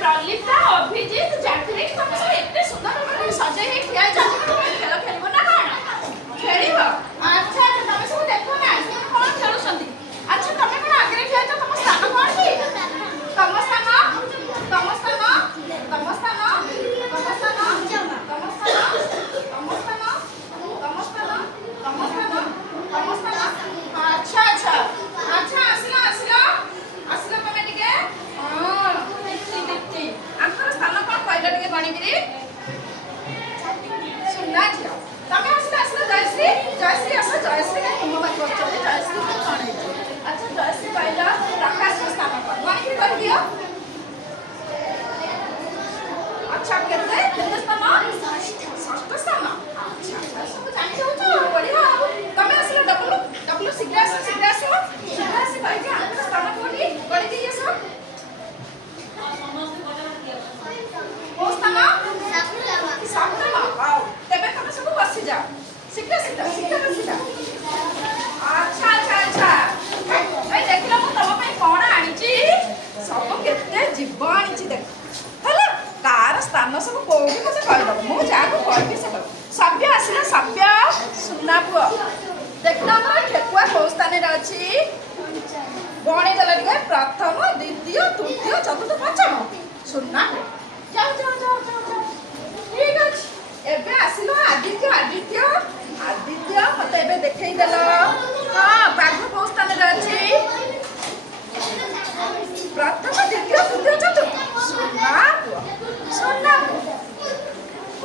ପ୍ରଲିପ୍ତା ଅଭିଜିତ ଜାଗରି ତମେ ସବୁ ଏତେ ସୁନ୍ଦର ଭାବରେ ସଜେଇ ହେଇ ଠିଆ ହେଇଛ ତମେ ଖେଳ ଖେଳିବ ନା କଣ ଖେଳିବ ଆଚ୍ଛା ଆଚ୍ଛା ତମେ ସବୁ ଦେଖ ନା ସେମାନେ କଣ ଖେଳୁଛନ୍ତି ଆଚ୍ଛା ତମେ କଣ ଆଗରେ ଠିଆ ହେଇଛ ତମ ସ୍ଥାନ କଣ କି ତମ ସ୍ଥାନ ତମ ସ୍ଥାନ ତମ ସ୍ଥାନ ତମ ସ୍ଥାନ ତମ ସ୍ଥାନ ତମ ସ୍ଥାନ ତମ ସ୍ଥାନ ତମ ସ୍ଥାନ ତମ ସ୍ଥାନ ଆଚ୍ଛା ଆଚ୍ଛା ଆଚ୍ଛା ଆସିଲ ଆସିଲ ଆସିଲ ତମେ ଟିକେ आंकर स्थान कौन कहला टिके गणिगिरी सुना झियो तमे आसला आसला जयश्री आस जयश्री के तुम बात करछो जयश्री को कौन है अच्छा जयश्री कहला प्रकाश के स्थान कौन गणिगिरी कह दियो अच्छा केते स्थान षष्ठ स्थान अच्छा सब जानि जाउछो बढ़िया तमे आसला डब्लू शीघ्र आस कह जे आंकर स्थान कोनी गणिगिरी आस सप्तम आओ तेबे तमे सब बसी जा शीघ्र बसी जा अच्छा अच्छा अच्छा भाई देखिलो मु तम पे कोन आनी छी सब केते जीव आनी छी देख हला कार स्थान सब कोठी मते कहि दब मु जाको कहबी से सभ्य आसिना सभ्य सुना पुओ देखना हमरा ठेकुआ को स्थान रे अछि गणी देला टिके प्रथम द्वितीय तृतीय चतुर्थ पंचम सुना जाओ ठीक अछि एबे आसिलो आदित्य